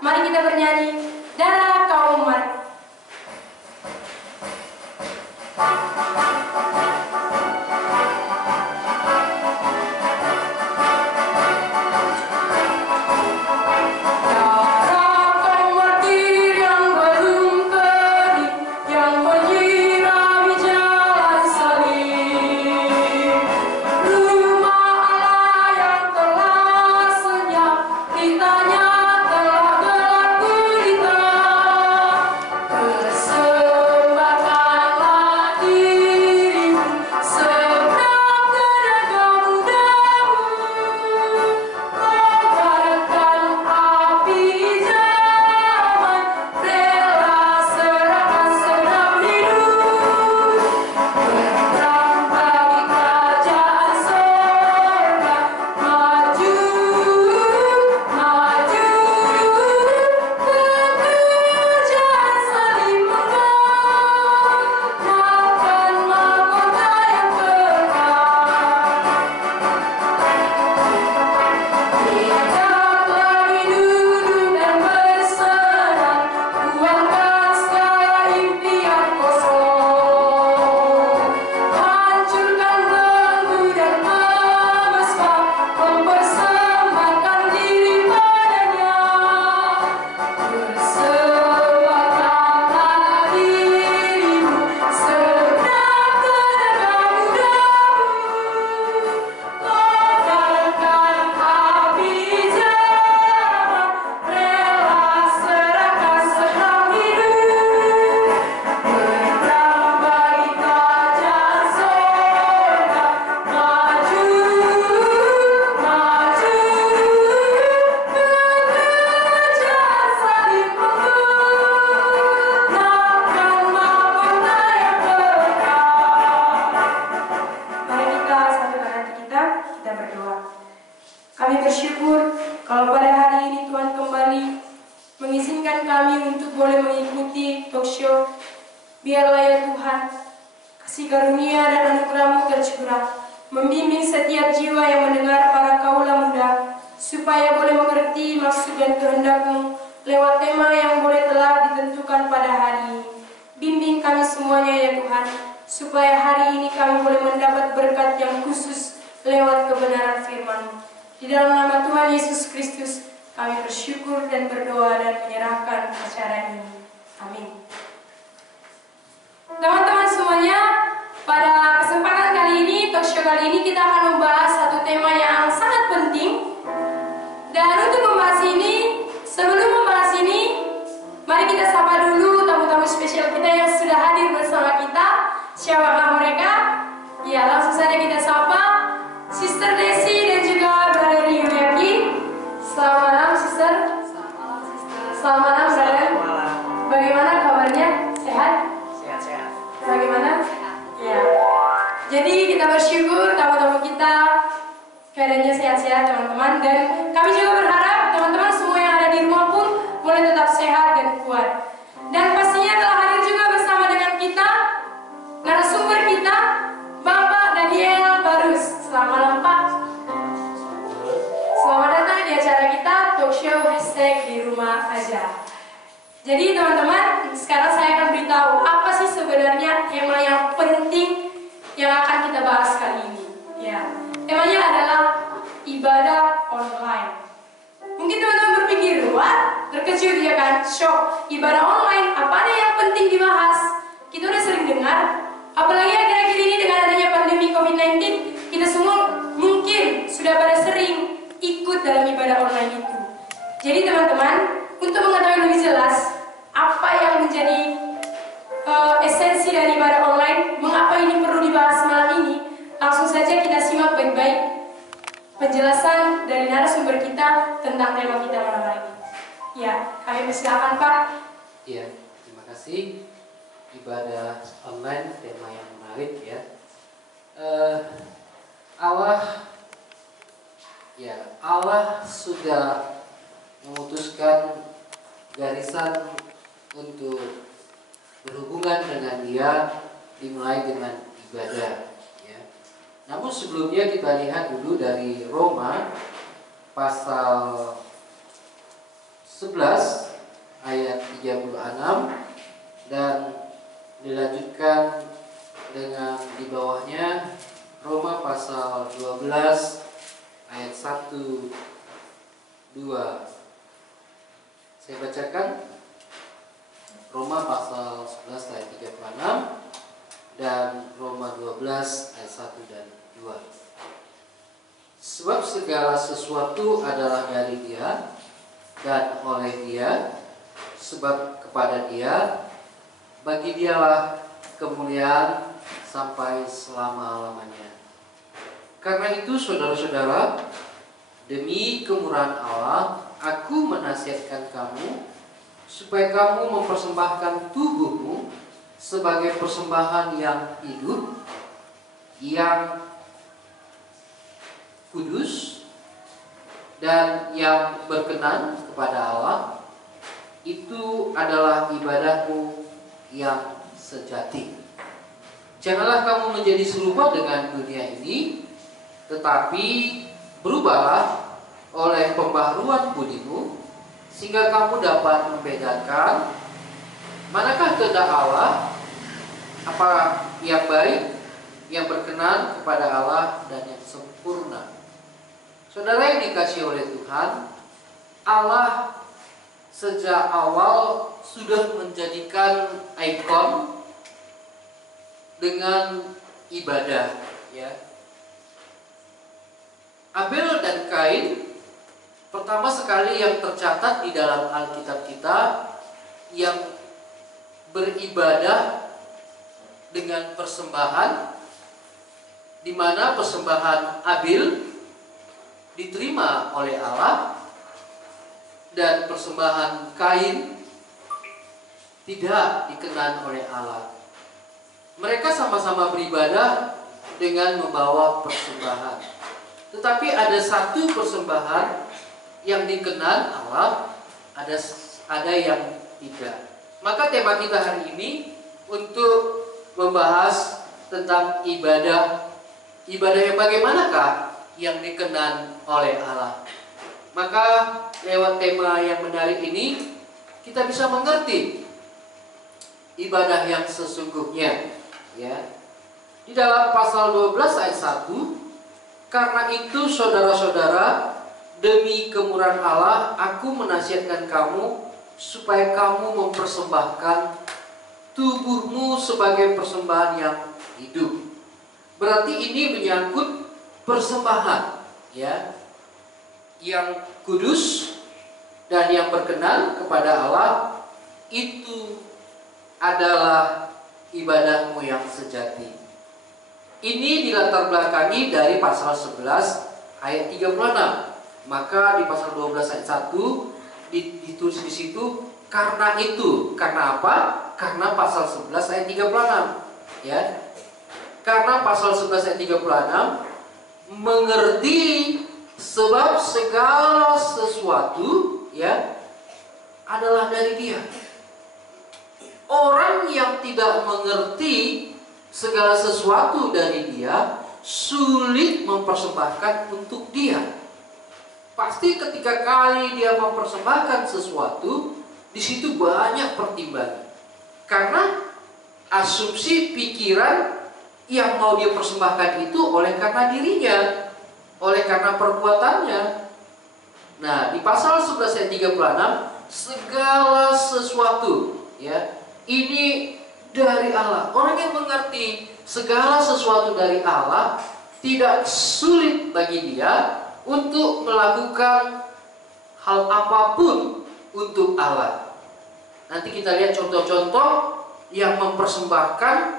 Mari kita bernyanyi Darah Kaum Umat. Jadi teman-teman, sekarang saya akan beritahu apa sih sebenarnya tema yang penting yang akan kita bahas kali ini. Ya, temanya adalah ibadah online. Mungkin teman-teman berpikir, what? Terkejut ya kan? Shock. Ibadah online, apa ada yang penting dibahas? Kita udah sering dengar, apalagi akhir-akhir ini dengan adanya pandemi COVID-19, kita semua mungkin sudah pada sering ikut dalam ibadah online itu. Jadi teman-teman, untuk mengetahui lebih jelas apa yang menjadi esensi dari ibadah online, mengapa ini perlu dibahas malam ini, langsung saja kita simak baik-baik penjelasan dari narasumber kita tentang tema kita malam hari ini. Ya, kami persilakan Pak. Iya, terima kasih. Ibadah online tema yang menarik ya. Allah sudah memutuskan garisan untuk berhubungan dengan Dia dimulai dengan ibadah ya. Namun sebelumnya kita lihat dulu dari Roma pasal 10 11 ayat 36 dan dilanjutkan dengan di bawahnya Roma pasal 12 ayat 1, 2. Saya bacakan Roma pasal 11 ayat 36 dan Roma 12 ayat 1 dan 2. Sebab segala sesuatu adalah dari Dia dan oleh Dia, sebab kepada Dia, bagi Dialah kemuliaan sampai selama-lamanya. Karena itu saudara-saudara, demi kemurahan Allah, aku menasihatkan kamu supaya kamu mempersembahkan tubuhmu sebagai persembahan yang hidup, yang kudus, dan yang berkenan kepada Allah. Itu adalah ibadahmu yang sejati. Janganlah kamu menjadi serupa dengan dunia ini, tetapi berubahlah oleh pembaharuan budimu, sehingga kamu dapat membedakan manakah kehendak Allah, apa yang baik, yang berkenan kepada Allah, dan yang sempurna. Saudara yang dikasihi oleh Tuhan, Allah sejak awal sudah menjadikan ikon dengan ibadah, ya. Abel dan Kain pertama sekali yang tercatat di dalam Alkitab kita yang beribadah dengan persembahan, di mana persembahan Abel diterima oleh Allah dan persembahan Kain tidak dikenan oleh Allah. Mereka sama-sama beribadah dengan membawa persembahan, tetapi ada satu persembahan yang dikenan Allah, ada yang tidak. Maka tema kita hari ini untuk membahas tentang ibadah yang bagaimanakah yang dikenan oleh Allah. Maka lewat tema yang menarik ini kita bisa mengerti ibadah yang sesungguhnya, ya. Di dalam pasal 12 ayat 1, karena itu saudara-saudara, demi kemurahan Allah, aku menasihatkan kamu supaya kamu mempersembahkan tubuhmu sebagai persembahan yang hidup. Berarti ini menyangkut persembahan, ya, yang kudus dan yang berkenan kepada Allah. Itu adalah ibadahmu yang sejati. Ini dilatar belakangi dari pasal 11 ayat 36. Maka di pasal 12 ayat 1 ditulis di situ, karena itu. Karena apa? Karena pasal 11 ayat 36, ya. Karena pasal 11 ayat 36 mengerti sebab segala sesuatu, ya, adalah dari Dia. Orang yang tidak mengerti segala sesuatu dari Dia sulit mempersembahkan untuk Dia. Pasti ketika kali dia mempersembahkan sesuatu, di situ banyak pertimbangan. Karena asumsi pikiran yang mau dia persembahkan itu oleh karena dirinya, oleh karena perbuatannya. Nah, di pasal 11 ayat 36, segala sesuatu, ya, ini dari Allah. Orang yang mengerti segala sesuatu dari Allah, tidak sulit bagi dia untuk melakukan hal apapun untuk Allah. Nanti kita lihat contoh-contoh yang mempersembahkan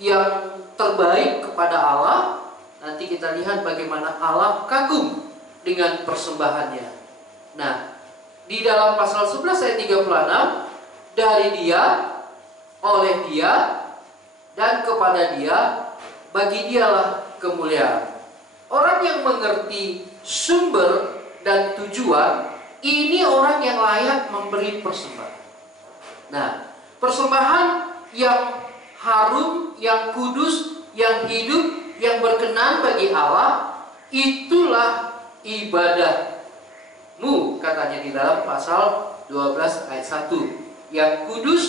yang terbaik kepada Allah. Nanti kita lihat bagaimana Allah kagum dengan persembahannya. Nah, di dalam pasal 11 ayat 36, dari Dia, oleh Dia, dan kepada Dia, bagi Dialah kemuliaan. Orang yang mengerti sumber dan tujuan, ini orang yang layak memberi persembahan. Nah, persembahan yang harum, yang kudus, yang hidup, yang berkenan bagi Allah, itulah ibadahmu, katanya di dalam pasal 12 ayat 1. Yang kudus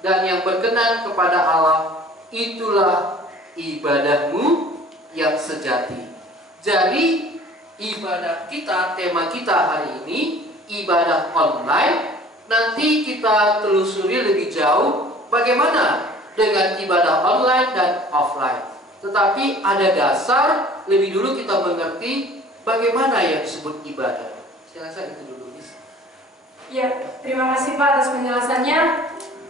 dan yang berkenan kepada Allah, itulah ibadahmu yang sejati. Jadi ibadah kita, tema kita hari ini ibadah online. Nanti kita telusuri lebih jauh bagaimana dengan ibadah online dan offline. Tetapi ada dasar, lebih dulu kita mengerti bagaimana yang disebut ibadah. Saya rasa itu dulu. Ya, terima kasih Pak atas penjelasannya.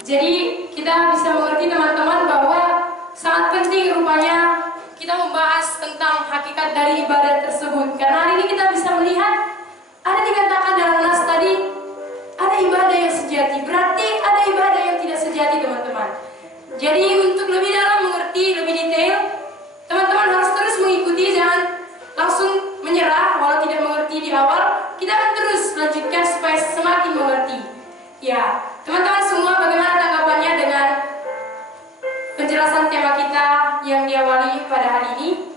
Jadi kita bisa mengerti teman-teman bahwa sangat penting rupanya kita membahas tentang hakikat dari ibadah tersebut. Karena hari ini kita bisa melihat ada dikatakan dalam nas tadi, ada ibadah yang sejati. Berarti ada ibadah yang tidak sejati teman-teman. Jadi untuk lebih dalam mengerti, lebih detail, teman-teman harus terus mengikuti, jangan langsung menyerah walau tidak mengerti di awal. Kita akan terus lanjutkan supaya semakin mengerti. Ya, teman-teman semua, bagaimana tanggapannya dengan penjelasan tema kita yang diawali pada hari ini?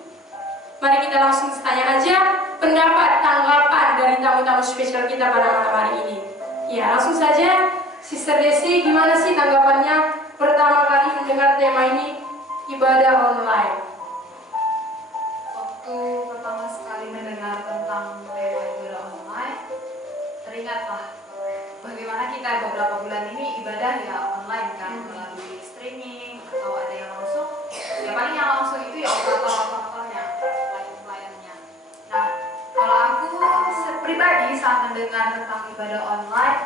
Mari kita langsung tanya aja pendapat, tanggapan dari tamu-tamu spesial kita pada malam hari ini. Ya, langsung saja, Sister Desi, gimana sih tanggapannya pertama kali mendengar tema ini, ibadah online? Waktu pertama sekali mendengar tentang tema ibadah online, teringatlah bagaimana kita beberapa bulan ini ibadah ya online kan, melalui streaming atau ada yang langsung. Ya paling yang langsung itu ya operator-operatornya, pelayan-pelayannya. Nah, kalau aku pribadi saat mendengar tentang ibadah online,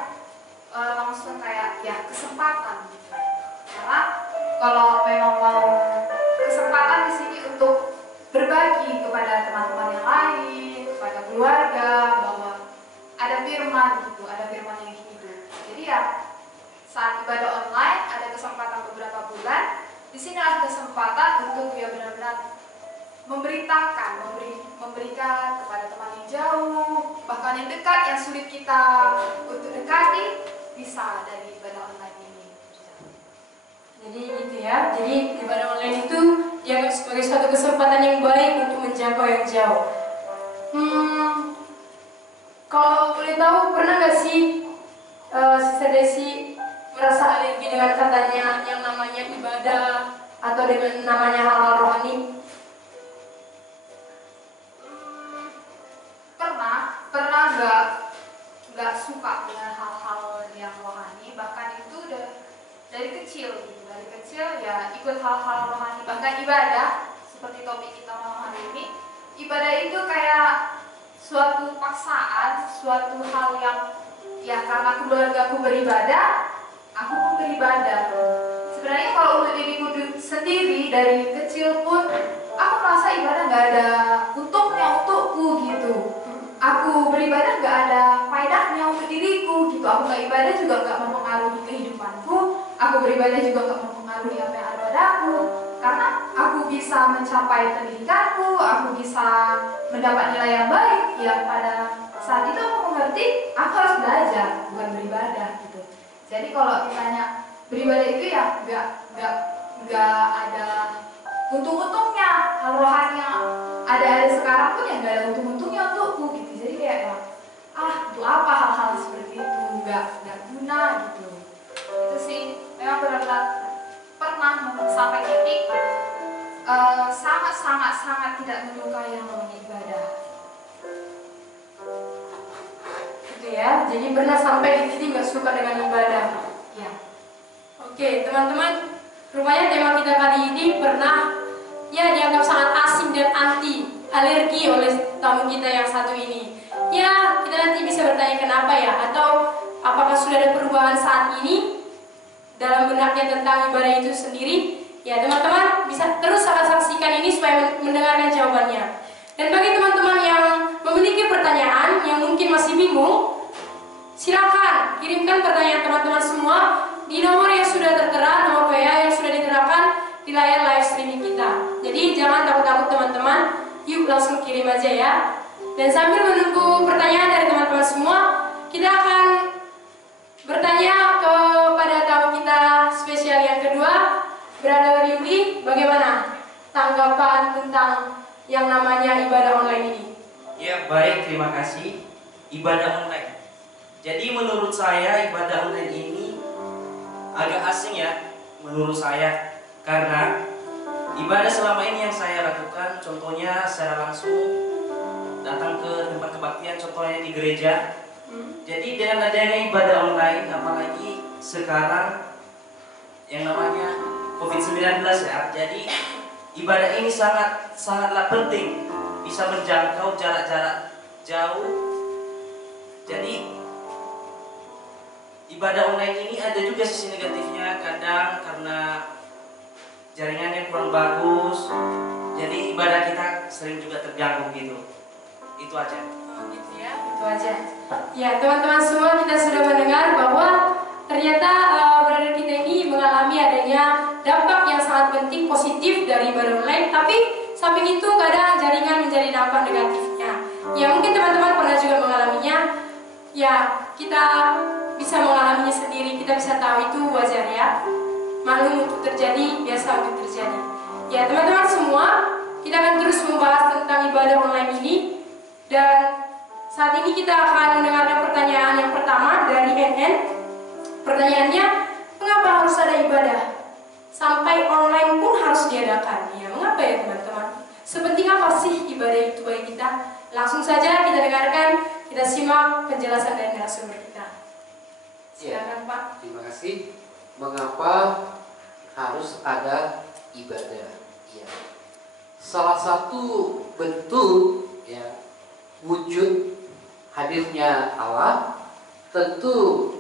langsung kayak ya kesempatan gitu. Karena kalau memang mau kesempatan di sini untuk berbagi kepada teman-teman yang lain, kepada keluarga, bahwa ada firman gitu, ada firman yang hidup. Jadi ya saat ibadah online ada kesempatan beberapa bulan, di sini ada kesempatan untuk ya benar-benar memberitakan, memberikan kepada teman yang jauh, bahkan yang dekat, yang sulit kita untuk dekati, bisa dari ibadah online ini. Jadi gitu ya, jadi ibadah online itu dianggap sebagai suatu kesempatan yang baik untuk menjangkau yang jauh. Kalau boleh tahu, pernah nggak sih Sister Desi merasa alergi dengan katanya yang namanya ibadah atau dengan namanya hal-hal rohani? Pernah nggak suka dengan hal-hal yang rohani, bahkan itu udah dari kecil gitu. Dari kecil ya ikut hal-hal rohani, bahkan ibadah seperti topik kita malam hari ini. Ibadah itu kayak suatu paksaan, suatu hal yang ya karena keluargaku beribadah, aku pun beribadah. Sebenarnya kalau untuk diriku sendiri dari kecil pun aku merasa ibadah nggak ada untungnya untukku gitu. Aku beribadah nggak ada faedahnya untuk diriku gitu. Aku nggak ibadah juga nggak mempengaruhi kehidupanku. Aku beribadah juga nggak mempengaruhi apa yang ada padaku. Karena aku bisa mencapai pendidikanku, aku bisa mendapat nilai yang baik. Ya pada saat itu aku mengerti aku harus belajar, bukan beribadah gitu. Jadi kalau ditanya beribadah itu ya nggak ada untung-untungnya. Hal rohani yang ada sekarang pun ya nggak ada untung-untungnya untukku gitu. Jadi kayak ya, untuk apa hal-hal seperti itu, nggak guna gitu. Itu sih memang benar-benar pernah sampai titik sangat tidak menyukai yang namanya ibadah. Gitu ya, jadi pernah sampai di titik nggak suka dengan ibadah. Ya. Oke, teman-teman, rupanya tema kita kali ini pernah ya dianggap sangat asing dan anti, alergi oleh tamu kita yang satu ini. Ya, kita nanti bisa bertanya kenapa ya, atau apakah sudah ada perubahan saat ini dalam benaknya tentang ibadah itu sendiri. Ya, teman-teman bisa terus akan saksikan ini supaya mendengarkan jawabannya. Dan bagi teman-teman yang memiliki pertanyaan yang mungkin masih bingung, silakan kirimkan pertanyaan teman-teman semua di nomor yang sudah tertera, nomor WA yang sudah diterakan di layar live streaming kita. Jadi jangan takut-takut teman-teman, yuk langsung kirim aja ya. Dan sambil menunggu pertanyaan dari teman-teman semua, kita akan bertanya kepada tamu kita spesial yang kedua, Brother Yuli, bagaimana tanggapan tentang yang namanya ibadah online ini? Ya baik, terima kasih. Ibadah online. Jadi menurut saya ibadah online ini agak asing ya, menurut saya. Karena ibadah selama ini yang saya lakukan, contohnya secara langsung datang ke tempat kebaktian, contohnya di gereja. Jadi dengan adanya ibadah online, apalagi sekarang yang namanya COVID-19 ya, jadi ibadah ini sangatlah penting, bisa menjangkau jarak-jarak jauh. Jadi ibadah online ini ada juga sisi negatifnya, kadang karena jaringannya kurang bagus, jadi ibadah kita sering juga terganggu gitu. Itu aja. Gitu ya, itu aja. Ya, teman-teman semua, kita sudah mendengar bahwa ternyata brother kita ini mengalami adanya dampak yang sangat penting positif dari ibadah online, tapi samping itu kadang jaringan menjadi dampak negatifnya. Ya, mungkin teman-teman pernah juga mengalaminya. Ya, kita bisa mengalaminya sendiri, kita bisa tahu itu wajar ya. Maklum untuk terjadi, biasa untuk terjadi. Ya, teman-teman semua, kita akan terus membahas tentang ibadah online ini. Dan saat ini kita akan mendengarkan pertanyaan yang pertama dari NN. Pertanyaannya, mengapa harus ada ibadah? Sampai online pun harus diadakan. Ya, mengapa ya teman-teman? Sepenting apa sih ibadah itu bagi kita? Langsung saja kita dengarkan, kita simak penjelasan dari narasumber kita. Silakan Pak. Terima kasih. Mengapa harus ada ibadah? Ya. Salah satu bentuk ya wujud hadirnya Allah tentu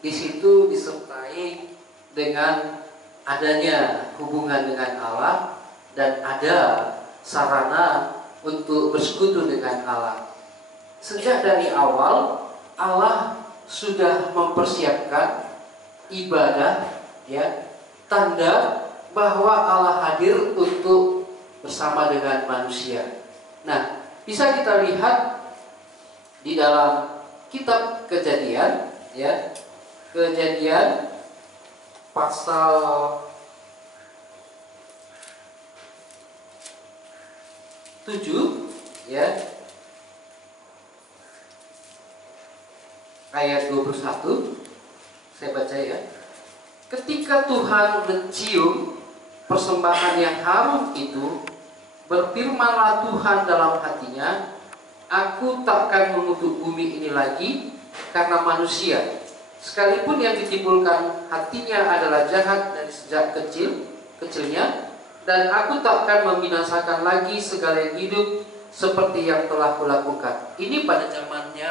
di situ disertai dengan adanya hubungan dengan Allah dan ada sarana untuk bersekutu dengan Allah. Sejak dari awal Allah sudah mempersiapkan ibadah ya, tanda bahwa Allah hadir untuk bersama dengan manusia. Nah, bisa kita lihat di dalam kitab Kejadian ya. Kejadian pasal 7 ya. Ayat 21. Saya baca ya. Ketika Tuhan mencium persembahan yang harum itu, berfirmanlah Tuhan dalam hatinya, aku takkan mengutuk bumi ini lagi karena manusia, sekalipun yang ditimbulkan hatinya adalah jahat dari sejak kecilnya, dan aku takkan membinasakan lagi segala yang hidup seperti yang telah kulakukan. Ini pada zamannya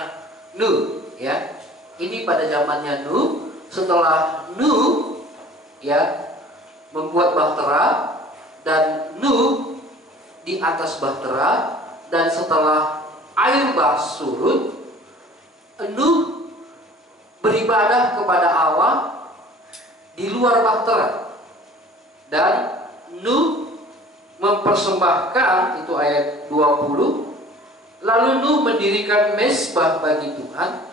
Nuh ya. Ini pada zamannya Nuh. Setelah Nuh ya membuat bahtera, dan Nuh di atas bahtera, dan setelah air bah surut, Nuh beribadah kepada Allah di luar bahtera, dan Nuh mempersembahkan, itu ayat 20, lalu Nuh mendirikan mezbah bagi Tuhan.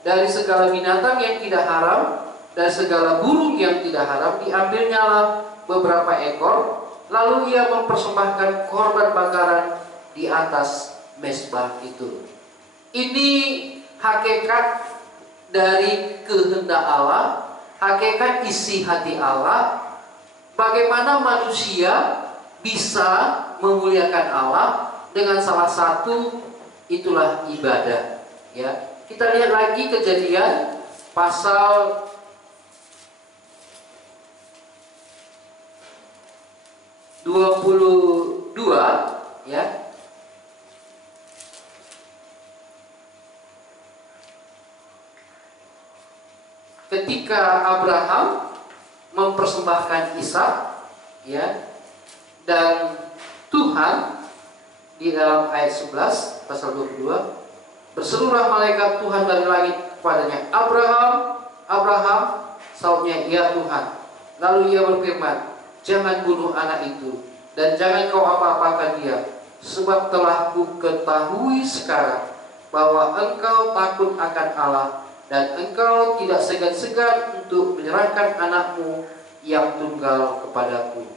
Dari segala binatang yang tidak haram dan segala burung yang tidak haram diambilnyalah beberapa ekor, lalu ia mempersembahkan korban bakaran di atas mezbah itu. Ini hakikat dari kehendak Allah, hakikat isi hati Allah, bagaimana manusia bisa memuliakan Allah dengan salah satu itulah ibadah ya. Kita lihat lagi Kejadian pasal 22 ya. Ketika Abraham mempersembahkan Ishak ya, dan Tuhan di dalam ayat 11 pasal 22, berserulah malaikat Tuhan dari langit kepadanya, Abraham, Abraham, sautnya, ya Tuhan. Lalu ia berfirman, jangan bunuh anak itu, dan jangan kau apa-apakan dia, sebab telah ku ketahui sekarang bahwa engkau takut akan Allah, dan engkau tidak segan-segan untuk menyerahkan anakmu yang tunggal kepadaku.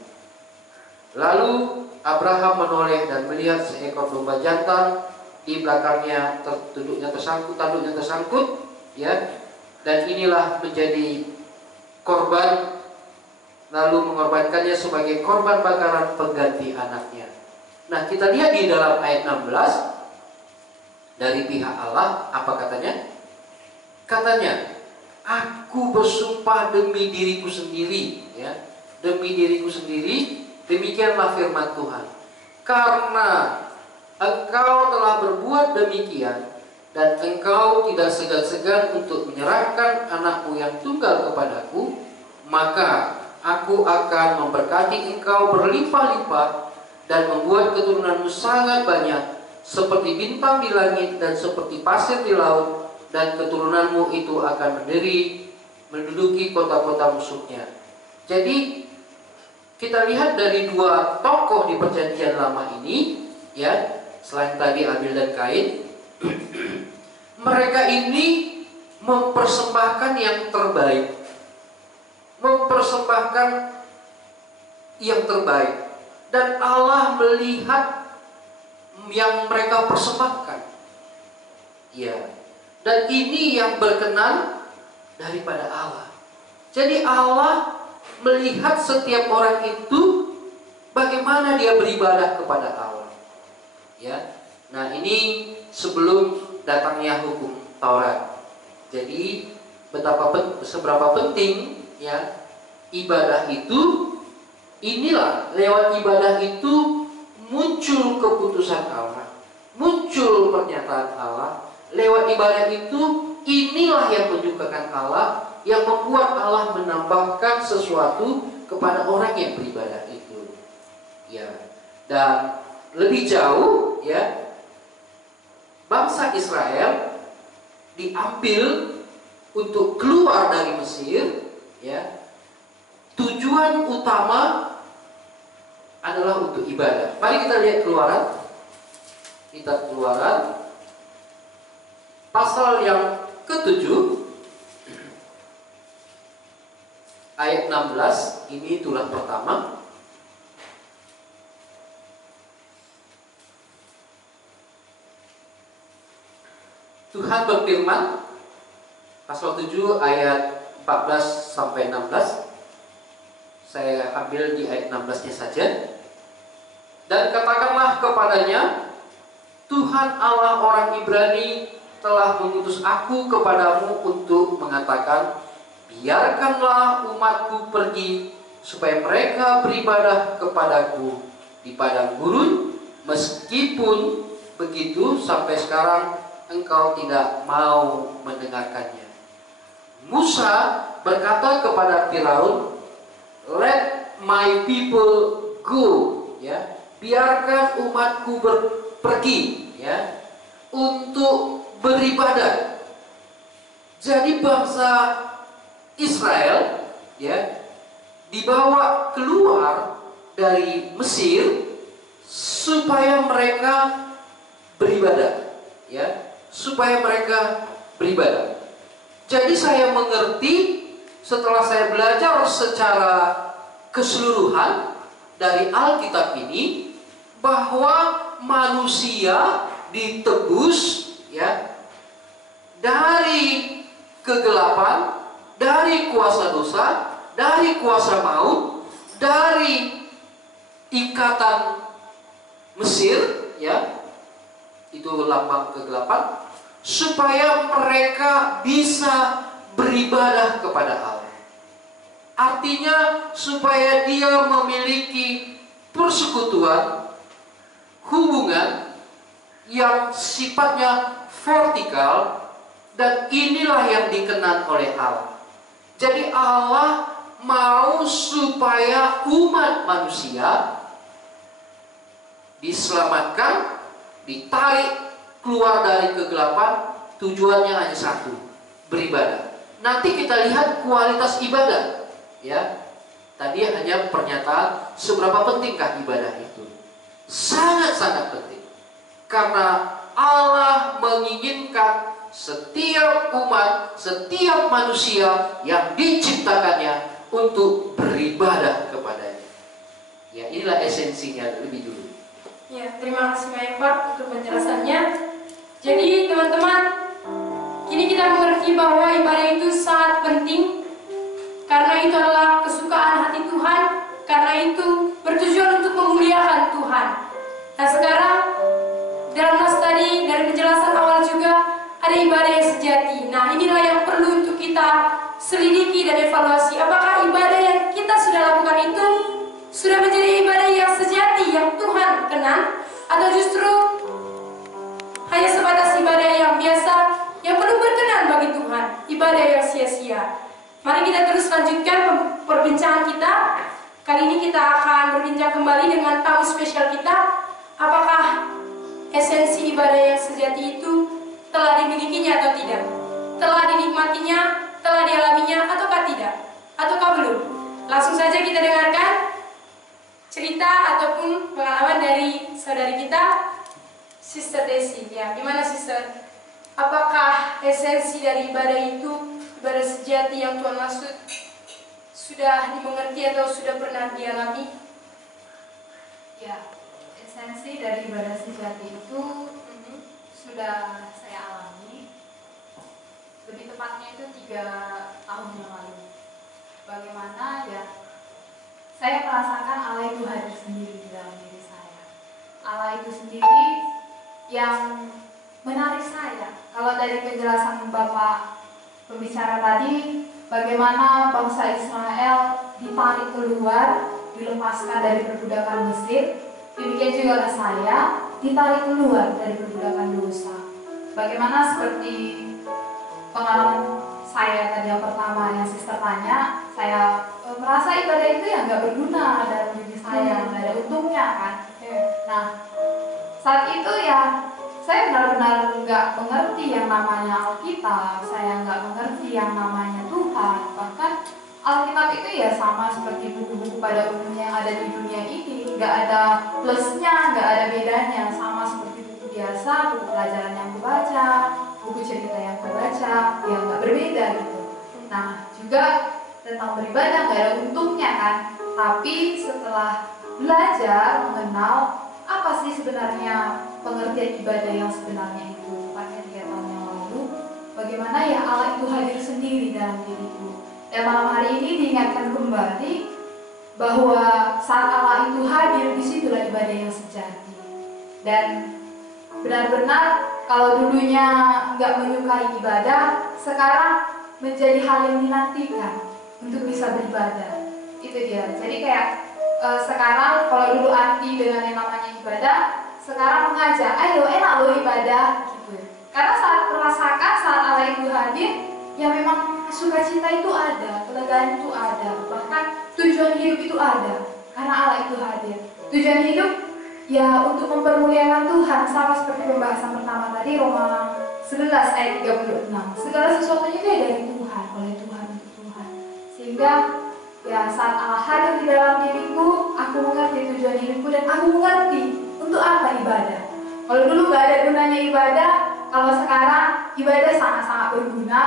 Lalu Abraham menoleh dan melihat seekor domba jantan di belakangnya tanduknya tersangkut, ya. Dan inilah menjadi korban, lalu mengorbankannya sebagai korban bakaran pengganti anaknya. Nah, kita lihat di dalam ayat 16 dari pihak Allah, apa katanya? Katanya, aku bersumpah demi diriku sendiri, ya, demi diriku sendiri, demikianlah firman Tuhan. Karena engkau telah berbuat demikian, dan engkau tidak segan-segan untuk menyerahkan anakmu yang tunggal kepadaku, maka aku akan memberkati engkau berlimpah-limpah dan membuat keturunanmu sangat banyak, seperti bintang di langit dan seperti pasir di laut, dan keturunanmu itu akan menduduki kota-kota musuhnya. Jadi kita lihat dari dua tokoh di perjanjian lama ini, ya, selain tadi Abil dan Kain, mereka ini mempersembahkan yang terbaik, mempersembahkan yang terbaik, dan Allah melihat yang mereka persembahkan, ya. Dan ini yang berkenan daripada Allah. Jadi Allah melihat setiap orang itu bagaimana dia beribadah kepada Allah, ya. Nah, ini sebelum datangnya hukum Taurat. Jadi seberapa penting, ya, ibadah itu. Inilah lewat ibadah itu muncul keputusan Allah, muncul pernyataan Allah. Lewat ibadah itu inilah yang menyukakan Allah, yang membuat Allah menambahkan sesuatu kepada orang yang beribadah itu, ya. Dan lebih jauh, ya, bangsa Israel diambil untuk keluar dari Mesir, ya. Tujuan utama adalah untuk ibadah. Mari kita lihat Keluaran. Kitab Keluaran pasal yang ke-7 ayat 16. Ini tulah pertama. Tuhan berfirman, pasal 7 ayat 14 sampai 16. Saya ambil di ayat 16-nya saja. Dan katakanlah kepadanya, Tuhan Allah orang Ibrani telah mengutus aku kepadamu untuk mengatakan, biarkanlah umatku pergi supaya mereka beribadah kepadaku di padang gurun. Meskipun begitu sampai sekarang engkau tidak mau mendengarkannya. Musa berkata kepada Firaun, let my people go, ya, biarkan umatku pergi, ya, untuk beribadah. Jadi bangsa Israel, ya, dibawa keluar dari Mesir supaya mereka beribadah, ya, supaya mereka beribadah. Jadi saya mengerti setelah saya belajar secara keseluruhan dari Alkitab ini, bahwa manusia ditebus, ya, dari kegelapan, dari kuasa dosa, dari kuasa maut, dari ikatan Mesir, ya, itu lambang kegelapan, supaya mereka bisa beribadah kepada Allah. Artinya supaya dia memiliki persekutuan, hubungan yang sifatnya vertikal, dan inilah yang dikenan oleh Allah. Jadi Allah mau supaya umat manusia diselamatkan, ditarik keluar dari kegelapan. Tujuannya hanya satu, beribadah. Nanti kita lihat kualitas ibadah, ya. Tadi hanya pernyataan seberapa pentingkah ibadah itu. Sangat-sangat penting. Karena Allah menginginkan setiap umat, setiap manusia yang diciptakannya untuk beribadah kepadanya. Ya, inilah esensinya lebih dulu. Ya, terima kasih banyak Pak untuk penjelasannya. Jadi teman-teman, kini kita mengerti bahwa ibadah itu sangat penting, karena itu adalah kesukaan hati Tuhan, karena itu bertujuan untuk memuliakan Tuhan. Nah sekarang dalam nas tadi, dari penjelasan awal juga ada ibadah yang sejati. Nah inilah yang perlu untuk kita selidiki dan evaluasi. Apakah ibadah yang kita sudah lakukan itu sudah menjadi ibadah yang sejati, yang Tuhan kenal, atau justru hanya sebatas ibadah yang biasa, yang belum berkenan bagi Tuhan, ibadah yang sia-sia. Mari kita terus lanjutkan perbincangan kita. Kali ini kita akan berbincang kembali dengan tamu spesial kita. Apakah esensi ibadah yang sejati itu telah dimilikinya atau tidak? Telah dinikmatinya, telah dialaminya, ataukah tidak? Ataukah belum? Langsung saja kita dengarkan cerita ataupun pengalaman dari saudari kita, Sister Desi. Ya, gimana Sister? Apakah esensi dari ibadah itu, ibadah sejati yang Tuhan maksud, sudah dimengerti atau sudah pernah dialami? Ya, esensi dari ibadah sejati itu sudah saya alami. Lebih tepatnya itu 3 tahun yang lalu. Bagaimana ya, saya merasakan Allah itu hadir sendiri di dalam diri saya. Allah itu sendiri yang menarik saya. Kalau dari penjelasan Bapak pembicara tadi, bagaimana bangsa Israel ditarik keluar, dilepaskan dari perbudakan Mesir, demikian juga saya ditarik keluar dari perbudakan dosa. Bagaimana seperti pengalaman saya tadi yang pertama yang Sister tanya, saya merasa ibadah itu ya nggak berguna dalam diri saya, nggak ada untungnya kan. Nah, saat itu ya saya benar-benar nggak mengerti yang namanya Alkitab, saya nggak mengerti yang namanya Tuhan. Bahkan Alkitab itu ya sama seperti buku-buku pada umumnya yang ada di dunia ini, nggak ada plusnya, nggak ada bedanya, sama seperti buku biasa, buku pelajaran yang aku baca, buku cerita yang aku baca, ya nggak berbeda gitu. Nah juga tentang beribadah nggak ada untungnya kan, tapi setelah belajar mengenal apa sih sebenarnya pengertian ibadah yang sebenarnya itu, tepatnya 3 tahun yang lalu, bagaimana ya Allah itu hadir sendiri dalam diriku. Dan malam hari ini diingatkan kembali bahwa saat Allah itu hadir, disitulah ibadah yang sejati. Dan benar-benar kalau dulunya nggak menyukai ibadah, sekarang menjadi hal yang dinantikan untuk bisa beribadah. Itu dia. Jadi kayak sekarang kalau dulu anti dengan yang namanya ibadah, sekarang mengajak, ayo enak lo ibadah gitu. Karena saat merasakan saat Allah itu hadir, ya memang sukacita itu ada, kelegaan itu ada, bahkan tujuan hidup itu ada karena Allah itu hadir. Tujuan hidup ya untuk mempermuliakan Tuhan, sama seperti pembahasan pertama tadi Roma 11 ayat 36. Segala sesuatunya itu dari Tuhan, oleh Tuhan, untuk Tuhan. Sehingga ya saat Allah hadir di dalam diriku, aku mengerti tujuan hidupku dan aku mengerti untuk apa ibadah. Kalau dulu gak ada gunanya ibadah, kalau sekarang ibadah sangat-sangat berguna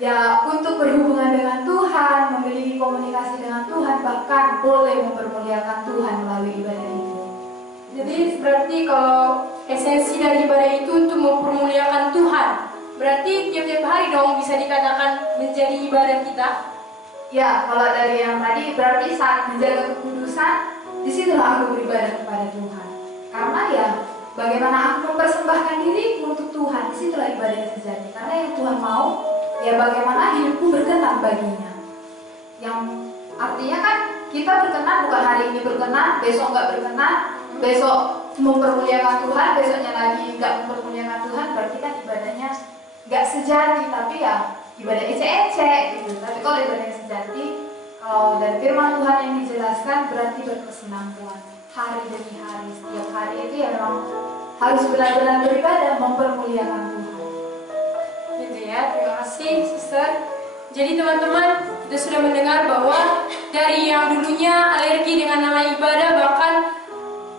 ya untuk berhubungan dengan Tuhan, memiliki komunikasi dengan Tuhan, bahkan boleh mempermuliakan Tuhan melalui ibadah itu. Jadi berarti kalau esensi dari ibadah itu untuk mempermuliakan Tuhan, berarti tiap-tiap hari dong bisa dikatakan menjadi ibadah kita. Ya, kalau dari yang tadi berarti saat menjaga kekudusan, disitulah aku beribadah kepada Tuhan. Karena ya bagaimana aku mempersembahkan diri untuk Tuhan, disitulah ibadah yang sejati. Karena yang Tuhan mau, ya bagaimana hidupku berkenan baginya. Yang artinya kan kita berkenan bukan hari ini berkenan, besok nggak berkenan, besok mempermuliakan Tuhan, besoknya lagi nggak mempermuliakan Tuhan, berarti kan ibadahnya nggak sejati, tapi ya ibadah ecek-ecek gitu. Tapi kalau ibadah yang sejati, kalau dari firman Tuhan yang dijelaskan, berarti berkesinambungan hari demi hari. Setiap hari itu ya memang harus benar-benar beribadah, mempermuliakan Tuhan. Gitu ya, terima kasih Sister. Jadi teman-teman, kita sudah mendengar bahwa dari yang dulunya alergi dengan nama ibadah, bahkan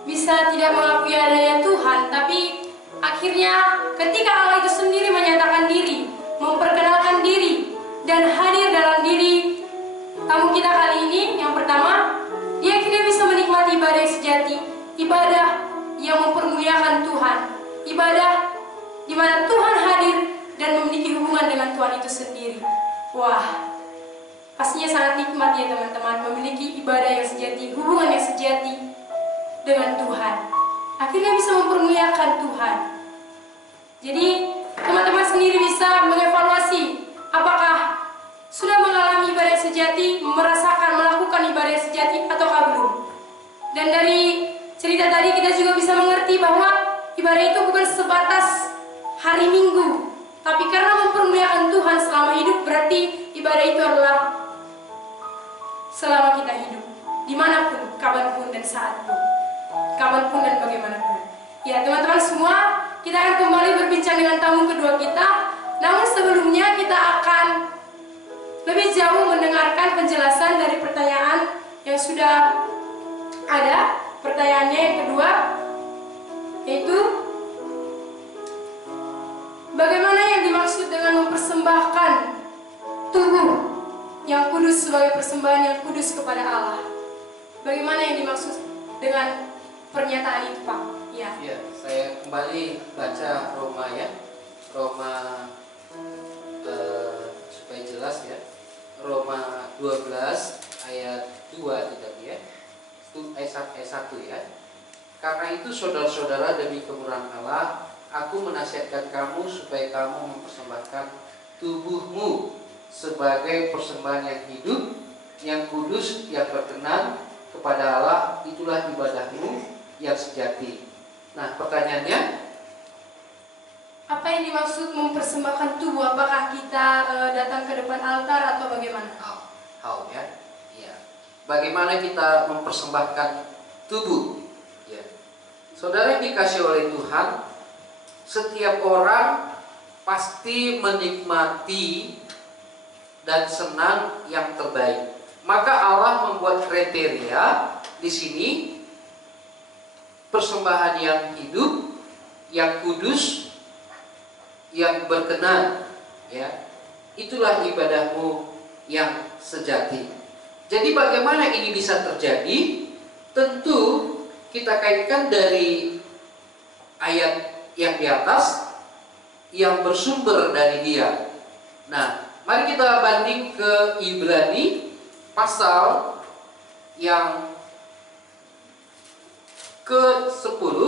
bisa tidak mengakui adanya Tuhan, tapi akhirnya ketika Allah itu sendiri menyatakan diri, memperkenalkan diri, dan hadir dalam diri tamu kita kali ini, yang pertama, dia akhirnya bisa menikmati ibadah yang sejati, ibadah yang mempermuliakan Tuhan, ibadah di mana Tuhan hadir dan memiliki hubungan dengan Tuhan itu sendiri. Wah, pastinya sangat nikmat ya teman-teman, memiliki ibadah yang sejati, hubungan yang sejati dengan Tuhan. Akhirnya bisa mempermuliakan Tuhan. Jadi teman-teman sendiri bisa mengevaluasi apakah sudah mengalami ibadah yang sejati, merasakan, melakukan ibadah yang sejati ataukah belum. Dan dari cerita tadi kita juga bisa mengerti bahwa ibadah itu bukan sebatas hari Minggu, tapi karena mempermuliakan Tuhan selama hidup, berarti ibadah itu adalah selama kita hidup, dimanapun, kapanpun dan saatpun, kapanpun dan bagaimanapun. Ya teman-teman semua, kita akan kembali berbincang dengan tamu kedua kita. Namun sebelumnya kita akan lebih jauh mendengarkan penjelasan dari pertanyaan yang sudah ada. Pertanyaannya yang kedua, yaitu bagaimana yang dimaksud dengan mempersembahkan tubuh yang kudus sebagai persembahan yang kudus kepada Allah? Bagaimana yang dimaksud dengan pernyataan itu, Pak? Ya. Ya, saya kembali baca Roma ya. Roma supaya jelas ya. Roma 12 ayat 2 tidak ya? Ayat 1 ya. Karena itu saudara-saudara, demi kemurahan Allah, aku menasihatkan kamu supaya kamu mempersembahkan tubuhmu sebagai persembahan yang hidup, yang kudus, yang berkenan kepada Allah. Itulah ibadahmu yang sejati. Nah, pertanyaannya, apa yang dimaksud mempersembahkan tubuh? Apakah kita datang ke depan altar atau bagaimana? how ya? Ya. Bagaimana kita mempersembahkan tubuh? Ya. Saudara yang dikasih oleh Tuhan, setiap orang pasti menikmati dan senang yang terbaik. Maka Allah membuat kriteria di sini, persembahan yang hidup, yang kudus, yang berkenan, ya. Itulah ibadahmu yang sejati. Jadi bagaimana ini bisa terjadi? Tentu kita kaitkan dari ayat yang di atas yang bersumber dari dia. Nah, mari kita banding ke Ibrani pasal yang ke-10.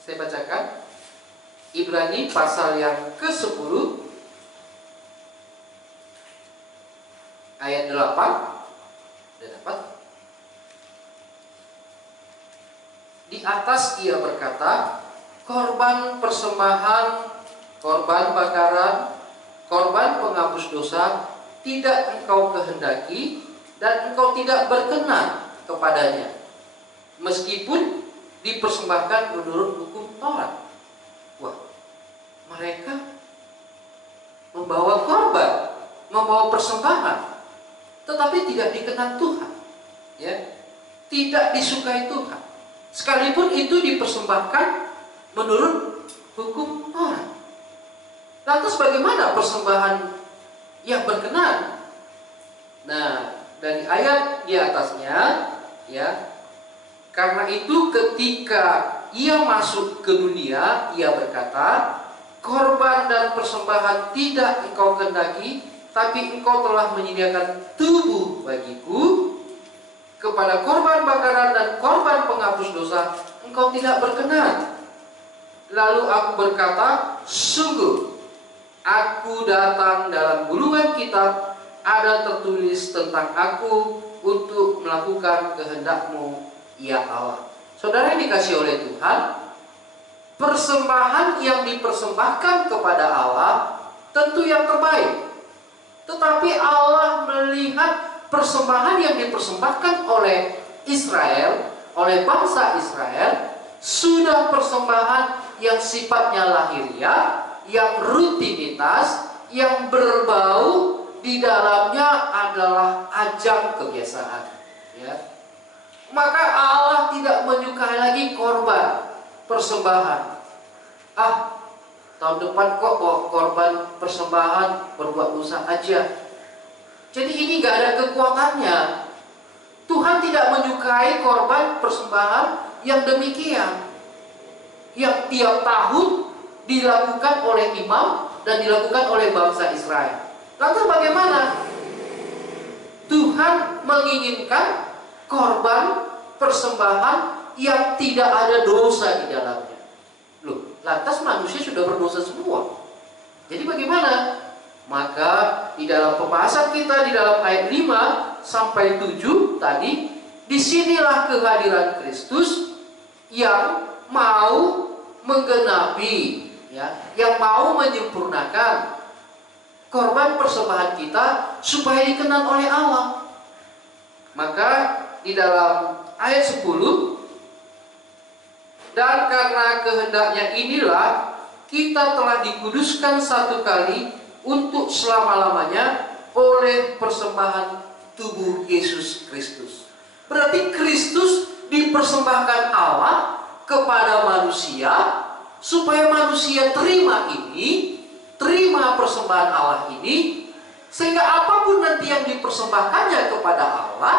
Saya bacakan Ibrani pasal yang ke-10 ayat 8. Sudah dapat? Di atas ia berkata, korban persembahan, korban bakaran, korban penghapus dosa tidak engkau kehendaki dan engkau tidak berkenan kepadanya, meskipun dipersembahkan menurut hukum Taurat. Wah, mereka membawa korban, membawa persembahan, tetapi tidak dikenan Tuhan, ya, tidak disukai Tuhan, sekalipun itu dipersembahkan menurut hukum Taurat. Lantas bagaimana persembahan yang berkenan? Nah, dari ayat di atasnya, ya, karena itu ketika ia masuk ke dunia, ia berkata, korban dan persembahan tidak engkau kehendaki, tapi engkau telah menyediakan tubuh bagiku. Kepada korban bakaran dan korban penghapus dosa engkau tidak berkenan. Lalu aku berkata, sungguh aku datang dalam gulungan kitab ada tertulis tentang aku untuk melakukan kehendak-Mu, ya Allah. Saudara yang dikasih oleh Tuhan, persembahan yang dipersembahkan kepada Allah tentu yang terbaik. Tetapi Allah melihat persembahan yang dipersembahkan oleh Israel, oleh bangsa Israel, sudah persembahan yang sifatnya lahiriah, yang rutinitas, yang berbau, di dalamnya adalah ajang kebiasaan, ya. Maka Allah tidak menyukai lagi korban persembahan. Tahun depan kok korban persembahan berbuat dosa aja. Jadi ini gak ada kekuatannya. Tuhan tidak menyukai korban persembahan yang demikian, yang tiap tahun dilakukan oleh imam dan dilakukan oleh bangsa Israel. Lantas bagaimana? Tuhan menginginkan korban persembahan yang tidak ada dosa di dalamnya. Loh, lantas manusia sudah berdosa semua. Jadi bagaimana? Maka di dalam pembahasan kita di dalam ayat 5 sampai 7 tadi, disinilah kehadiran Kristus yang mau menggenapi, ya, yang mau menyempurnakan korban persembahan kita supaya dikenal oleh Allah. Maka di dalam ayat 10, dan karena kehendaknya inilah kita telah dikuduskan satu kali untuk selama-lamanya oleh persembahan tubuh Yesus Kristus. Berarti Kristus dipersembahkan Allah kepada manusia supaya manusia terima persembahan Allah ini, sehingga apapun nanti yang dipersembahkannya kepada Allah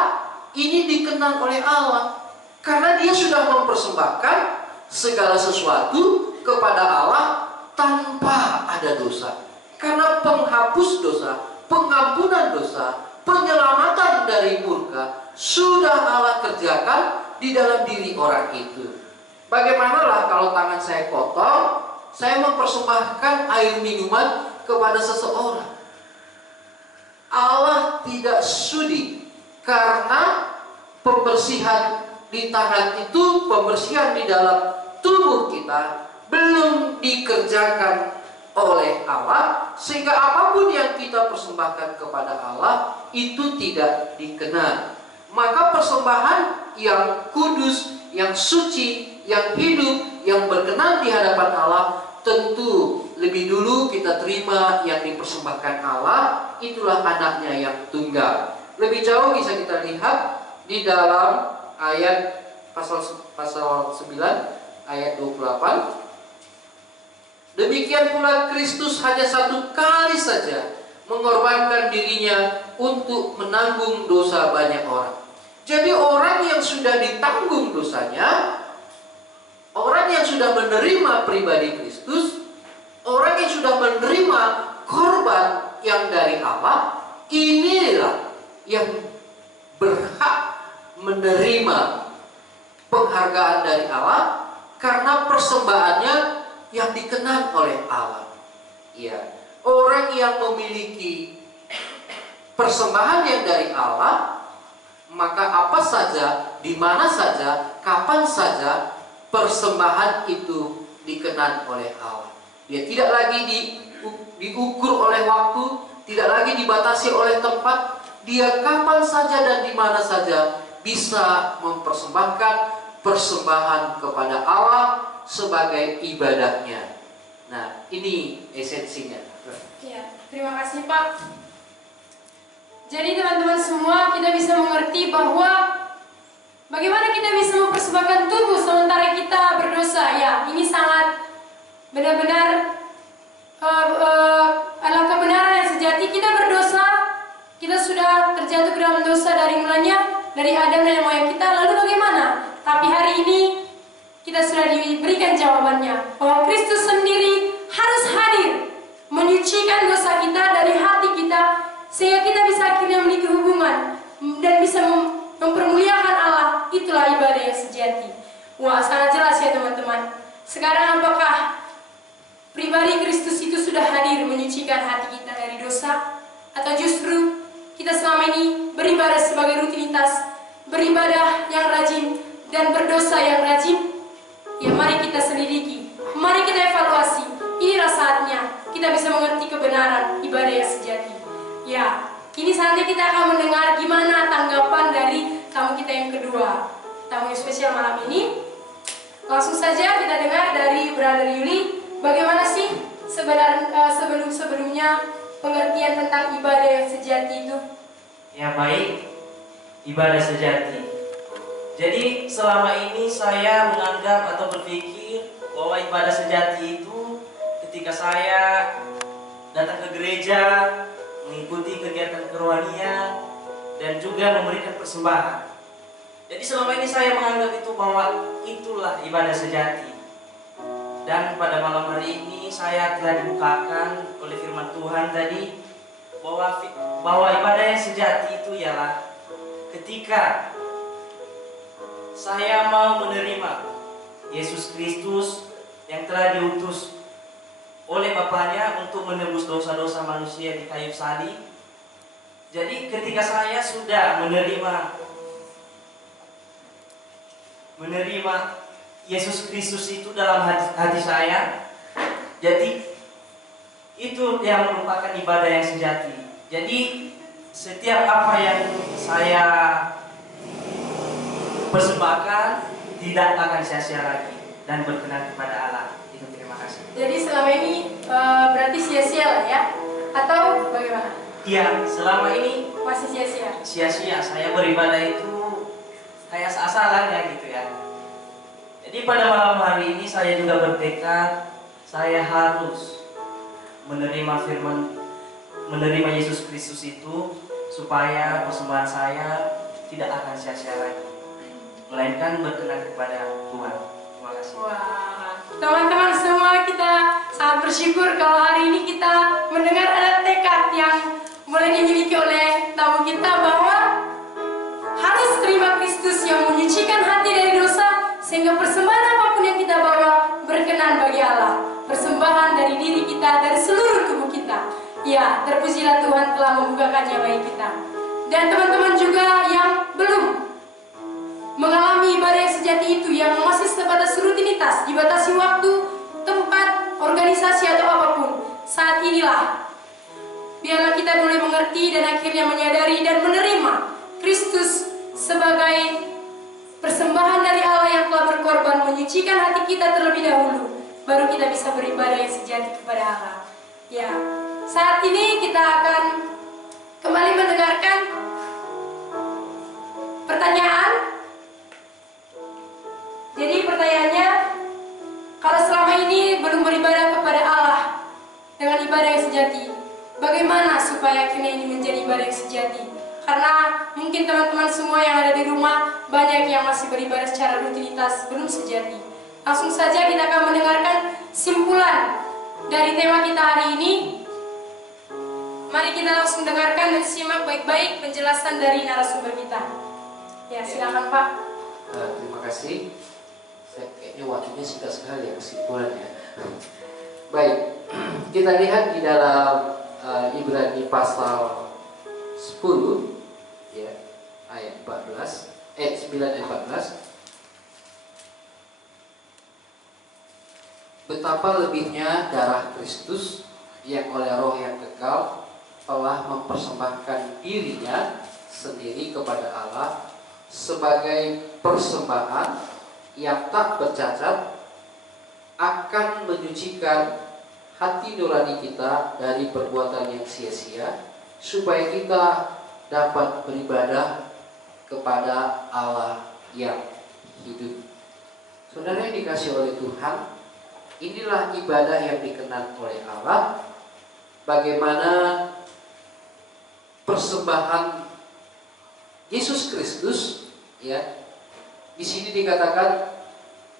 ini dikenal oleh Allah, karena dia sudah mempersembahkan segala sesuatu kepada Allah tanpa ada dosa. Karena penghapus dosa, pengampunan dosa, penyelamatan dari murka sudah Allah kerjakan di dalam diri orang itu. Bagaimanalah kalau tangan saya kotor, saya mempersembahkan air minuman kepada seseorang. Allah tidak sudi, karena pembersihan di tangan itu, pembersihan di dalam tubuh kita belum dikerjakan oleh Allah, sehingga apapun yang kita persembahkan kepada Allah itu tidak dikenal. Maka persembahan yang kudus, yang suci, yang hidup, yang berkenan di hadapan Allah, tentu lebih dulu kita terima yang dipersembahkan Allah, itulah anaknya yang tunggal. Lebih jauh bisa kita lihat di dalam ayat pasal 9 ayat 28. Demikian pula Kristus hanya satu kali saja mengorbankan dirinya untuk menanggung dosa banyak orang. Jadi orang yang sudah ditanggung dosanya, orang yang sudah menerima pribadi Kristus, orang yang sudah menerima korban yang dari Allah, inilah yang berhak menerima penghargaan dari Allah, karena persembahannya yang dikenal oleh Allah. Ya, orang yang memiliki persembahan yang dari Allah, maka apa saja, di mana saja, kapan saja persembahan itu dikenal oleh Allah. Dia tidak lagi diukur oleh waktu, tidak lagi dibatasi oleh tempat. Dia kapan saja dan di mana saja bisa mempersembahkan persembahan kepada Allah sebagai ibadahnya. Nah, ini esensinya. Ya, terima kasih Pak. Jadi teman-teman semua, kita bisa mengerti bahwa bagaimana kita bisa mempersembahkan tubuh sementara kita berdosa. Ya, ini sangat benar-benar adalah kebenaran yang sejati. Kita berdosa, kita sudah terjatuh ke dalam dosa dari mulanya, dari Adam dan moyang kita. Lalu bagaimana? Tapi hari ini kita sudah diberikan jawabannya, bahwa Kristus sendiri harus hadir menyucikan dosa kita dari hati kita, sehingga kita bisa akhirnya memiliki hubungan dan bisa mempermuliakan Allah. Itulah ibadah yang sejati. Wah, sangat jelas ya teman-teman. Sekarang apakah pribadi Kristus itu sudah hadir menyucikan hati kita dari dosa, atau justru kita selama ini beribadah sebagai rutinitas, beribadah yang rajin dan berdosa yang rajin? Ya, mari kita selidiki, mari kita evaluasi. Inilah saatnya kita bisa mengerti kebenaran ibadah yang sejati. Ya, ini saatnya kita akan mendengar gimana tanggapan dari tamu kita yang kedua, tamu yang spesial malam ini. Langsung saja kita dengar dari Brother Yuli, bagaimana sih sebelumnya pengertian tentang ibadah yang sejati itu? Ya baik, ibadah sejati. Jadi selama ini saya menganggap atau berpikir bahwa ibadah sejati itu ketika saya datang ke gereja, mengikuti kegiatan kerohanian, dan juga memberikan persembahan. Jadi selama ini saya menganggap itu bahwa itulah ibadah sejati. Dan pada malam hari ini saya telah dibukakan oleh firman Tuhan tadi bahwa ibadah yang sejati itu ialah ketika saya mau menerima Yesus Kristus yang telah diutus oleh Bapaknya untuk menebus dosa-dosa manusia di kayu salib. Jadi ketika saya sudah menerima Yesus Kristus itu dalam hati saya, jadi itu yang merupakan ibadah yang sejati. Jadi setiap apa yang saya persembahkan tidak akan sia-sia lagi dan berkenan kepada Allah. Itu, terima kasih. Jadi selama ini berarti sia-sia lah ya? Atau bagaimana? Iya, selama ini Masih sia-sia? sia-sia. Saya beribadah itu kayak asal-asalan ya gitu ya. Jadi pada malam hari ini saya juga bertekad, saya harus menerima Yesus Kristus itu supaya persembahan saya tidak akan sia-sia lagi, melainkan berkenan kepada Tuhan. Terima kasih. Wah, teman-teman semua kita sangat bersyukur kalau hari ini kita mendengar ada tekad yang mulai dimiliki oleh tamu kita bahwa harus terima Kristus yang menyucikan hati dari dosa, sehingga persembahan apapun yang kita bawa berkenan bagi Allah. Persembahan dari diri kita, dari seluruh tubuh kita. Ya, terpujilah Tuhan telah membukakannya bagi kita. Dan teman-teman juga yang belum mengalami ibadah yang sejati itu, yang masih sebatas rutinitas, dibatasi waktu, tempat, organisasi atau apapun, saat inilah biarlah kita mulai mengerti dan akhirnya menyadari dan menerima Kristus sebagai persembahan dari Allah yang telah berkorban menyucikan hati kita terlebih dahulu, baru kita bisa beribadah yang sejati kepada Allah. Ya, saat ini kita akan kembali mendengarkan pertanyaan. Jadi pertanyaannya, kalau selama ini belum beribadah kepada Allah dengan ibadah yang sejati, bagaimana supaya akhirnya ini menjadi ibadah yang sejati? Karena mungkin teman-teman semua yang ada di rumah banyak yang masih beribadah secara rutinitas, belum sejati. Langsung saja kita akan mendengarkan simpulan dari tema kita hari ini. Mari kita langsung dengarkan dan simak baik-baik penjelasan dari narasumber kita. Ya, silakan Pak. Terima kasih. Saya kayaknya waktunya singkat sekali ya kesimpulannya. Baik, kita lihat di dalam Ibrani pasal 10 ya, ayat 14, ayat 9 ayat 14. Betapa lebihnya darah Kristus yang oleh Roh yang kekal telah mempersembahkan dirinya sendiri kepada Allah sebagai persembahan yang tak bercacat, akan menyucikan hati nurani kita dari perbuatan yang sia-sia, supaya kita dapat beribadah kepada Allah yang hidup. Saudara yang dikasihi oleh Tuhan, inilah ibadah yang dikenan oleh Allah. Bagaimana persembahan Yesus Kristus, ya, di sini dikatakan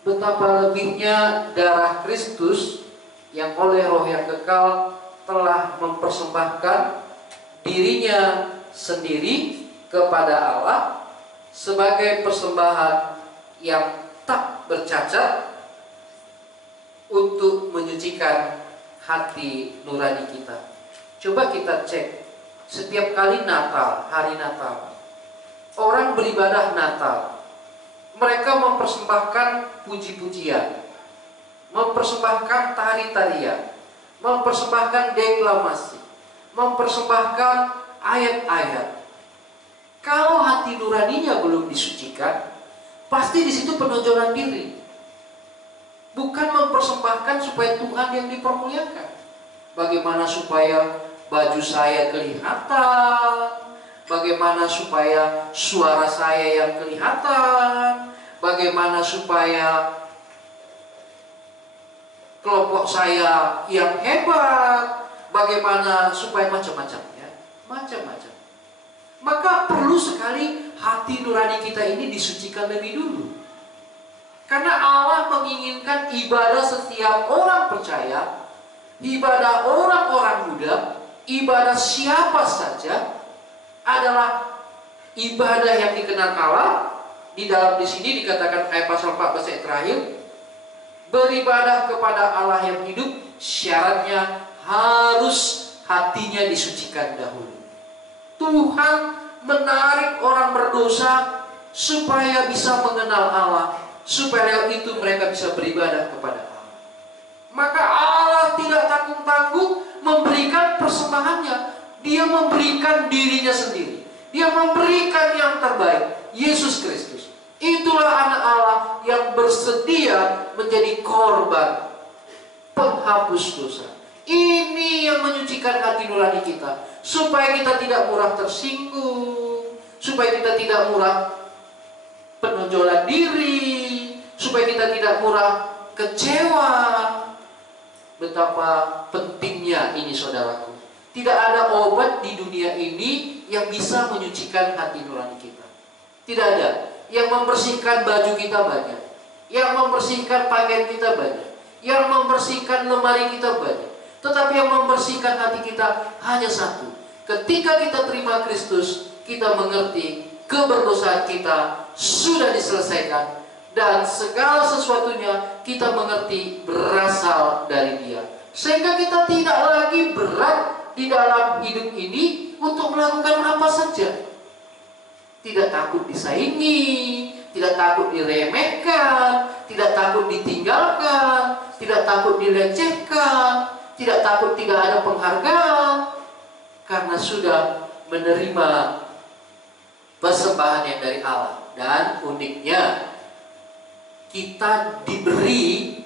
betapa lebihnya darah Kristus yang oleh Roh yang kekal telah mempersembahkan dirinya sendiri kepada Allah sebagai persembahan yang tak bercacat untuk menyucikan hati nurani kita. Coba kita cek setiap kali Natal, hari Natal, orang beribadah Natal, mereka mempersembahkan puji-pujian, mempersembahkan tari-tarian, mempersembahkan deklamasi, mempersembahkan ayat-ayat. Kalau hati nuraninya belum disucikan, pasti di situ penonjolan diri. Bukan mempersembahkan supaya Tuhan yang dipermuliakan. Bagaimana supaya baju saya kelihatan, bagaimana supaya suara saya yang kelihatan, bagaimana supaya kelompok saya yang hebat, bagaimana supaya macam-macam ya, macam-macam. Maka perlu sekali hati nurani kita ini disucikan lebih dulu. Karena Allah menginginkan ibadah setiap orang percaya, ibadah orang-orang muda, ibadah siapa saja adalah ibadah yang dikenal Allah. Di sini dikatakan ayat pasal 14 ayat terakhir, beribadah kepada Allah yang hidup, syaratnya harus hatinya disucikan dahulu. Tuhan menarik orang berdosa supaya bisa mengenal Allah, supaya itu mereka bisa beribadah kepada Allah. Maka Allah tidak tanggung-tanggung memberikan persembahannya. Dia memberikan dirinya sendiri. Dia memberikan yang terbaik, Yesus Kristus. Itulah anak Allah yang bersedia menjadi korban penghapus dosa. Ini yang menyucikan hati nurani kita, supaya kita tidak mudah tersinggung, supaya kita tidak mudah penonjolan diri, supaya kita tidak mudah kecewa. Betapa pentingnya ini, saudaraku. Tidak ada obat di dunia ini yang bisa menyucikan hati nurani kita. Tidak ada. Yang membersihkan baju kita banyak, yang membersihkan pakaian kita banyak, yang membersihkan lemari kita banyak. Tetapi yang membersihkan hati kita hanya satu. Ketika kita terima Kristus, kita mengerti keberdosaan kita sudah diselesaikan, dan segala sesuatunya kita mengerti berasal dari Dia. Sehingga kita tidak lagi berat di dalam hidup ini untuk melakukan apa saja. Tidak takut disaingi, tidak takut diremehkan, tidak takut ditinggalkan, tidak takut dilecehkan, tidak takut tidak ada penghargaan, karena sudah menerima persembahan yang dari Allah. Dan uniknya, kita diberi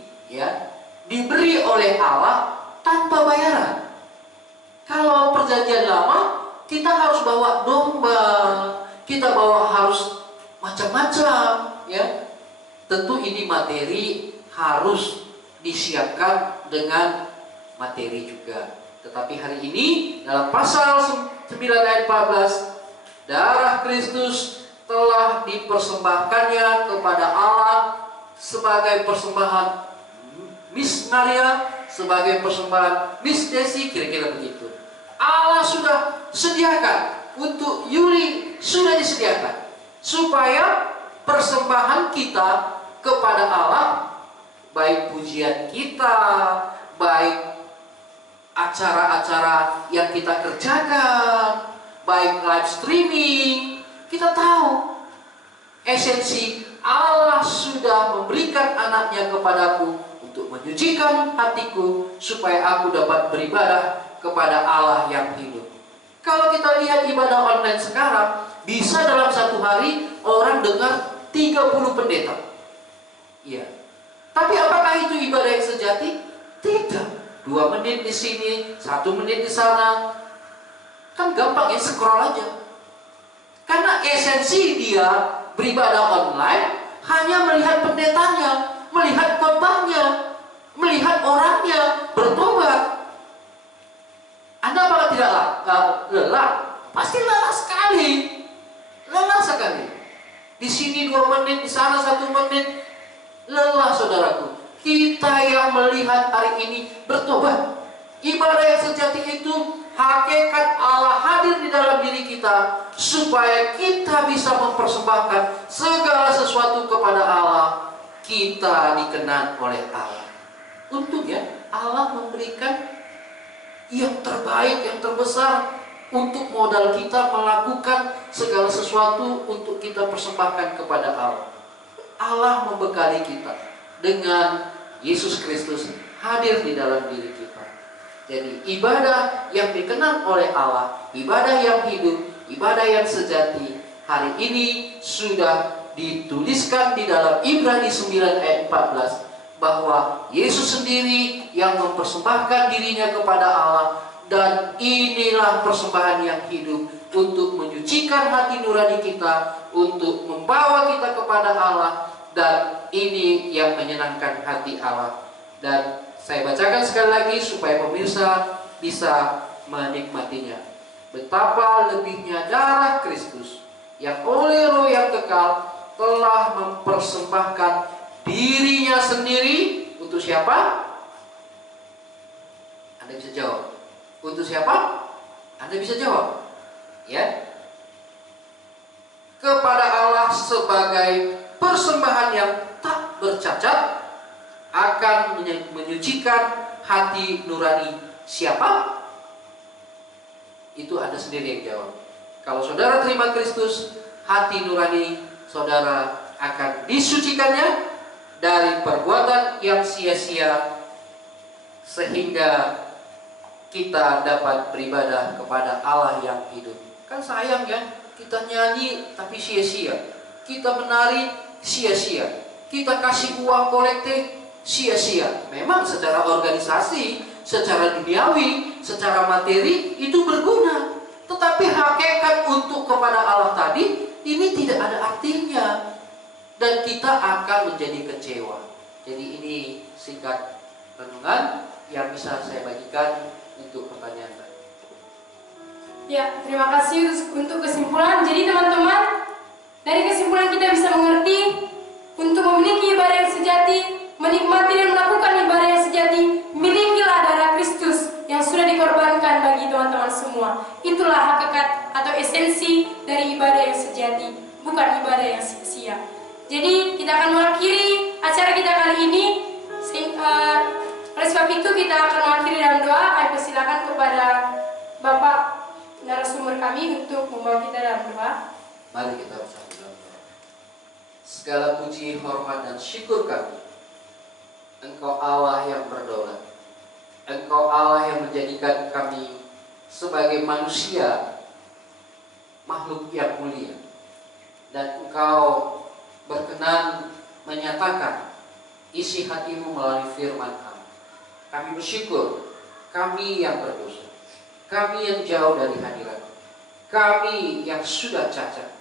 oleh Allah tanpa bayaran. Kalau perjanjian lama, kita harus bawa domba, kita bawa harus macam-macam, ya. Tentu ini materi harus disiapkan dengan materi juga. Tetapi hari ini dalam pasal 9 ayat 14, darah Kristus telah dipersembahkannya kepada Allah sebagai persembahan Miss Maria, sebagai persembahan Miss Desi, kira-kira begitu. Allah sudah sediakan untuk Yuli, sudah disediakan supaya persembahan kita kepada Allah, baik pujian kita, baik acara-acara yang kita kerjakan, baik live streaming, kita tahu esensi Allah sudah memberikan anaknya kepadaku untuk menyucikan hatiku supaya aku dapat beribadah kepada Allah yang hidup. Kalau kita lihat ibadah online sekarang, bisa dalam satu hari orang dengar 30 pendeta. Iya. Tapi apakah itu ibadah yang sejati? Tidak. 2 menit di sini, 1 menit di sana. Kan gampang ya, scroll aja. Karena esensi dia beribadah online hanya melihat pendetanya, melihat khotbahnya, melihat orangnya bertobat. Anda apakah tidak lelah? Pasti lelah sekali. Lelah sekali. Di sini 2 menit, di sana 1 menit. Lelah, saudaraku. Kita yang melihat hari ini bertobat. Ibadah yang sejati itu hakikat Allah hadir di dalam diri kita, supaya kita bisa mempersembahkan segala sesuatu kepada Allah. Kita dikenan oleh Allah. Untungnya Allah memberikan yang terbaik, yang terbesar untuk modal kita melakukan segala sesuatu untuk kita persembahkan kepada Allah. Allah membekali kita dengan Yesus Kristus hadir di dalam diri kita. Jadi ibadah yang dikenan oleh Allah, ibadah yang hidup, ibadah yang sejati, hari ini sudah dituliskan di dalam Ibrani 9 ayat 14. Bahwa Yesus sendiri yang mempersembahkan dirinya kepada Allah, dan inilah persembahan yang hidup untuk menyucikan hati nurani kita, untuk membawa kita kepada Allah, dan ini yang menyenangkan hati Allah. Dan saya bacakan sekali lagi supaya pemirsa bisa menikmatinya. Betapa lebihnya darah Kristus yang oleh Roh yang kekal telah mempersembahkan dirinya sendiri. Untuk siapa? Anda bisa jawab. Untuk siapa? Anda bisa jawab. Ya. Kepada Allah sebagai persembahan yang tak bercacat, akan menyucikan hati nurani siapa? Itu Anda sendiri yang jawab. Kalau saudara terima Kristus, hati nurani saudara akan disucikannya dari perbuatan yang sia-sia, sehingga kita dapat beribadah kepada Allah yang hidup. Kan sayang ya, kita nyanyi tapi sia-sia, kita menari sia-sia, kita kasih uang kolektif sia-sia. Memang secara organisasi, secara duniawi, secara materi itu berguna, tetapi hakikat untuk kepada Allah tadi ini tidak ada artinya, dan kita akan menjadi kecewa. Jadi ini singkat renungan yang bisa saya bagikan untuk pertanyaan tadi. Ya, terima kasih untuk kesimpulan. Jadi teman-teman, dari kesimpulan kita bisa mengerti, untuk memiliki ibadah yang sejati, menikmati dan melakukan ibadah yang sejati, milikilah darah Kristus yang sudah dikorbankan bagi teman-teman semua. Itulah hakikat atau esensi dari ibadah yang sejati, bukan ibadah yang sia-sia. Jadi kita akan mengakhiri acara kita kali ini. Oleh sebab itu kita akan mengakhiri dalam doa. Kami persilakan kepada Bapak narasumber kami untuk membawa kita dalam doa. Mari kita bersama dalam doa. Segala puji, hormat, dan syukur kami, Engkau Allah yang berdaulat. Engkau Allah yang menjadikan kami sebagai manusia, makhluk yang mulia. Dan Engkau berkenan menyatakan isi hatimu melalui firman kami. Kami bersyukur, kami yang berdosa, kami yang jauh dari hadirat, kami yang sudah cacat,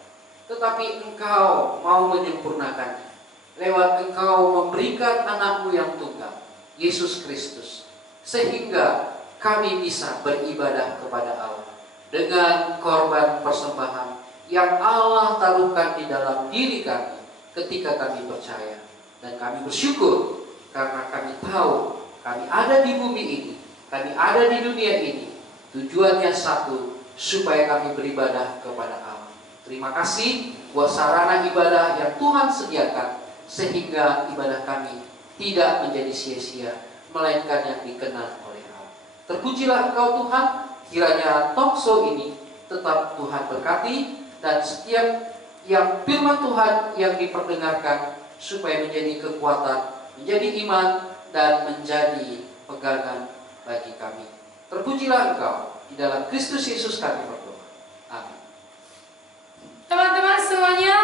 tetapi Engkau mau menyempurnakannya lewat Engkau memberikan anakmu yang tunggal, Yesus Kristus, sehingga kami bisa beribadah kepada Allah dengan korban persembahan yang Allah taruhkan di dalam diri kami ketika kami percaya. Dan kami bersyukur karena kami tahu kami ada di bumi ini, kami ada di dunia ini, tujuannya satu, supaya kami beribadah kepada Allah. Terima kasih buat sarana ibadah yang Tuhan sediakan, sehingga ibadah kami tidak menjadi sia-sia, melainkan yang dikenal oleh Allah. Terpujilah Engkau Tuhan, kiranya talkshow ini tetap Tuhan berkati, dan setiap yang firman Tuhan yang diperdengarkan supaya menjadi kekuatan, menjadi iman, dan menjadi pegangan bagi kami. Terpujilah Engkau, di dalam Kristus Yesus kami berdoa. Amin. Teman-teman semuanya,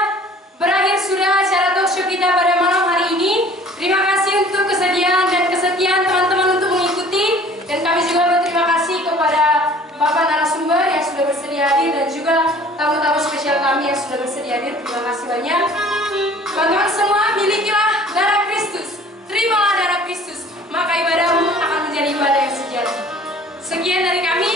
berakhir sudah acara talkshow kita pada malam hari ini. Terima kasih untuk kesediaan dan kesetiaan teman-teman untuk mengikuti, dan kami juga berterima kasih kepada Bapak narasumber yang sudah bersedia hadir, dan juga tamu-tamu spesial kami yang sudah bersedia hadir. Terima kasih banyak. Teman-teman semua, milikilah darah Kristus, terimalah darah Kristus, maka ibadahmu akan menjadi ibadah yang sejati. Sekian dari kami.